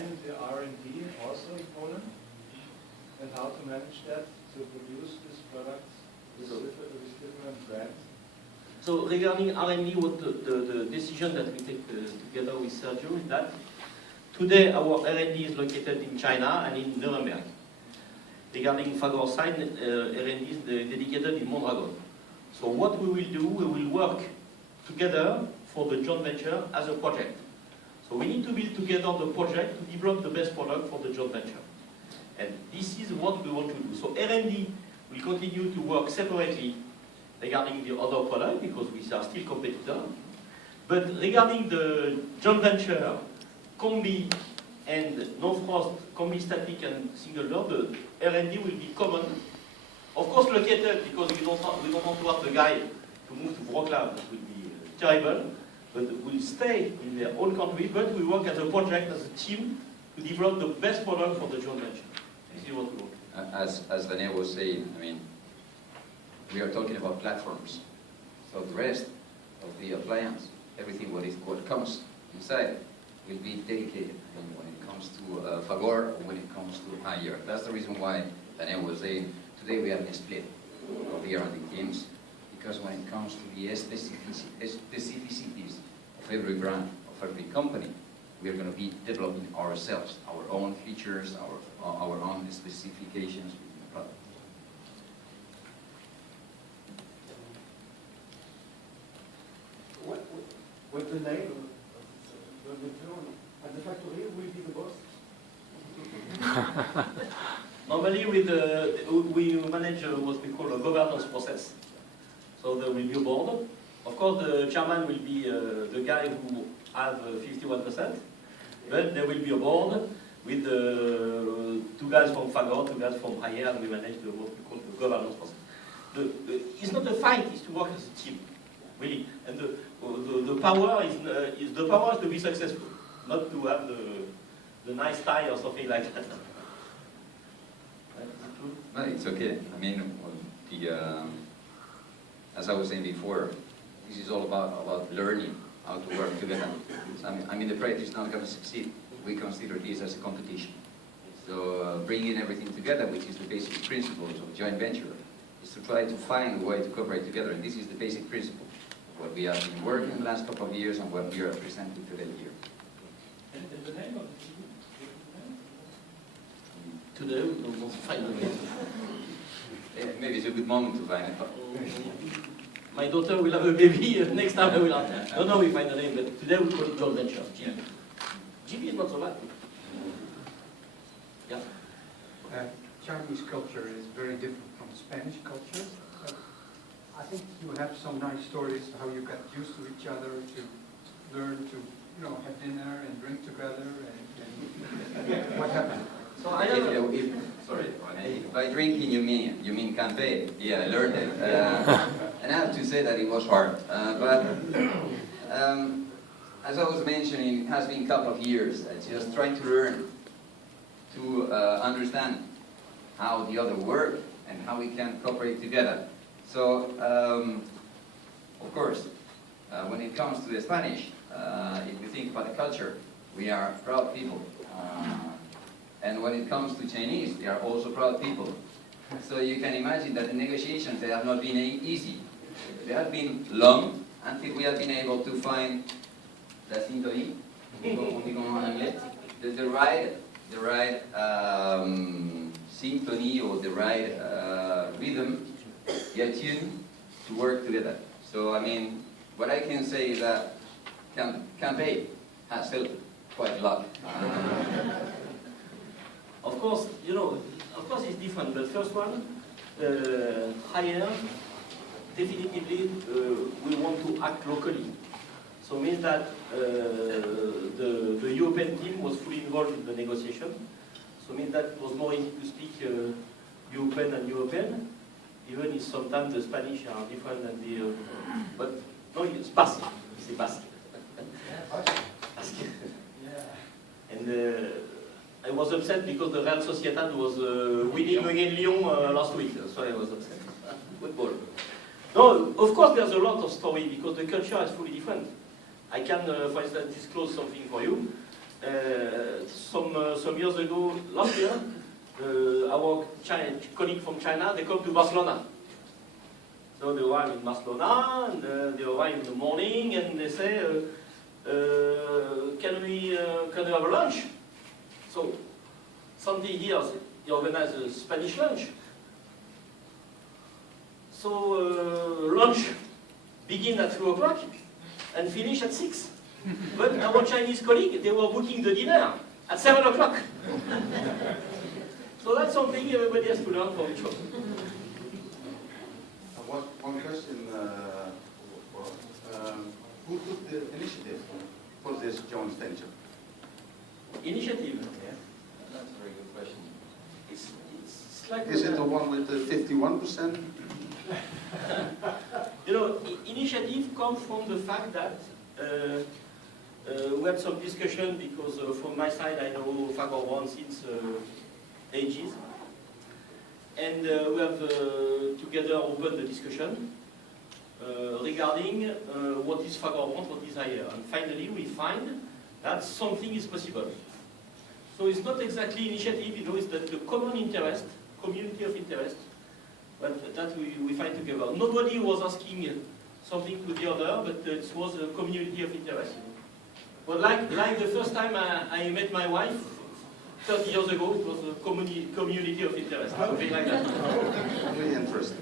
define the R&D also in Poland? And how to manage that, to produce these products with different brands? So regarding R&D, what the decision that we take together with Sergio is that today our R&D is located in China and in Nuremberg. Regarding Fagor side, R&D is dedicated in Mondragon. So what we will do, we will work together for the joint venture as a project. So we need to build together the project to develop the best product for the joint venture. And this is what we want to do. So R&D will continue to work separately regarding the other product because we are still competitors. But regarding the joint venture, Combi and no-frost, Combi static and single door, the R&D will be common. Of course located because we don't want to have the guy to move to Wrocław, that would be terrible. But we'll stay in their own country, but we work as a project, as a team, to develop the best product for the joint venture. This is what we want. As Daniel was saying, I mean, we are talking about platforms. So the rest of the appliance, everything what comes inside, will be dedicated. I mean, when it comes to Fagor, or when it comes to Haier. That's the reason why Daniel was saying today we have a split of the R&D teams, because when it comes to the specificities of every brand, of every company, we are going to be developing ourselves, our own features, our own specifications within the product. What's the name of the town? At the factory will be the boss? Normally we manage what we call a governance process. So there will be a board. Of course the chairman will be the guy who has 51%, but there will be a board with two guys from Fagor, two guys from Haier, and we manage what we call the governance process. It's not a fight, it's to work as a team, really. And the power is to be successful, not to have the nice tie or something like that. No, it's okay. I mean, as I was saying before, this is all about learning how to work together. So, I mean, the project is not going to succeed. We consider this as a competition. So bringing everything together, which is the basic principles of joint venture, is to try to find a way to cooperate together. And this is the basic principle of what we have been working in the last couple of years and what we are presenting today here. And the name of the team? Today we don't want to find the name. Maybe it's a good moment to find it. My daughter will have a baby, next time I will have. No, we find the name, but today we call it joint venture. GB. GB is not so bad. Yeah. Chinese culture is very different from Spanish culture. I think you have some nice stories how you got used to each other, to learn to, have dinner and drink together, and what happened? So I If by drinking you mean campaign, yeah, I learned it. And I have to say that it was hard. But as I was mentioning, it has been a couple of years just trying to learn to understand how the other work and how we can cooperate together. So, of course, when it comes to the Spanish, if you think about the culture, we are proud people. And when it comes to Chinese, they are also proud people. So you can imagine that the negotiations, they have not been easy. They have been long until we have been able to find la syntonie, the right syntony or the right rhythm, get tuned to work together. So I mean, what I can say is that campaign has helped quite a lot. Of course, it's different. But first one, higher, definitively, we want to act locally. So it means that the European team was fully involved in the negotiation. So it means that it was more easy to speak European and European, even if sometimes the Spanish are different than the... but no, it's Basque. It's Basque. Basque. And I was upset because the Real Sociedad was winning against Lyon last week. So I was upset. Football. No, of course there's a lot of story because the culture is fully different. I can, for instance, disclose something for you. Some some years ago, last year, our colleague from China, they come to Barcelona. So they arrive in Barcelona, and they arrive in the morning, and they say, can we have a lunch? So Santi here, he organized a Spanish lunch. So lunch begin at 2 o'clock and finish at 6. But our Chinese colleague, they were booking the dinner at 7 o'clock. So that's something everybody has to learn from each other. One question. Who took the initiative for this joint venture? Initiative. Yeah, that's a very good question. It's like Is it the one with the 51%? You know, initiative comes from the fact that we had some discussion because from my side I know Fagor since ages. And we have together opened the discussion regarding what is Fagor, what is higher. And finally we find that something is possible. So it's not exactly initiative, you know, it's that the common interest, community of interest, but that we find together. Nobody was asking something to the other, but it was a community of interest. Well, like the first time I met my wife, 30 years ago, it was a community of interest, something like that. Really interesting.